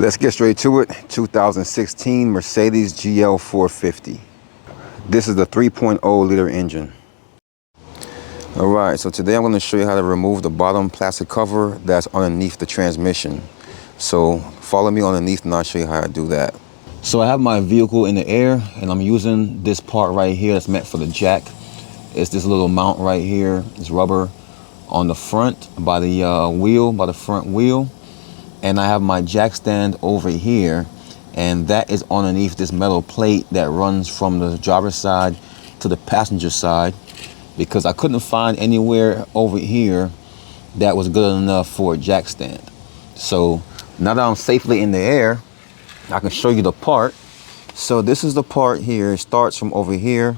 Let's get straight to it. 2016 Mercedes gl450. This is the 3.0 liter engine. All right, so today I'm going to show you how to remove the bottom plastic cover that's underneath the transmission. So follow me underneath and I'll show you how to do that. So I have my vehicle in the air and I'm using this part right here that's meant for the jack. It's this little mount right here. It's rubber on the front by the wheel, by the front wheel. And I have my jack stand over here, and that is underneath this metal plate that runs from the driver's side to the passenger side, because I couldn't find anywhere over here that was good enough for a jack stand. So now that I'm safely in the air, I can show you the part. So this is the part here. It starts from over here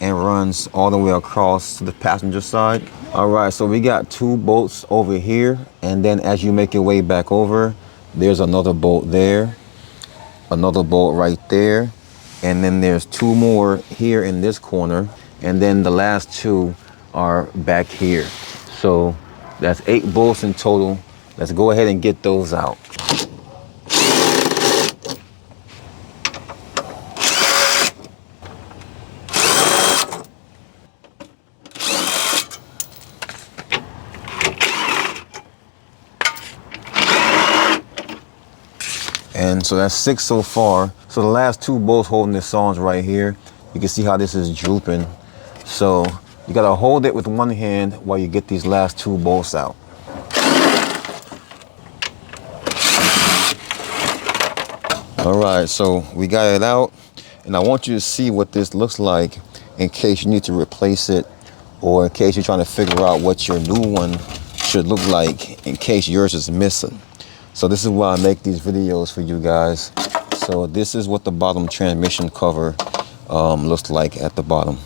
and runs all the way across to the passenger side. All right, so we got two bolts over here, and then as you make your way back over, there's another bolt there, another bolt right there, and then there's two more here in this corner, and then the last two are back here. So that's 8 bolts in total. Let's go ahead and get those out. And so that's 6 so far. So the last 2 bolts holding this on right here. You can see how this is drooping. So you gotta hold it with one hand while you get these last 2 bolts out. All right, so we got it out. And I want you to see what this looks like in case you need to replace it, or in case you're trying to figure out what your new one should look like in case yours is missing. So this is why I make these videos for you guys. So this is what the bottom transmission cover looks like at the bottom.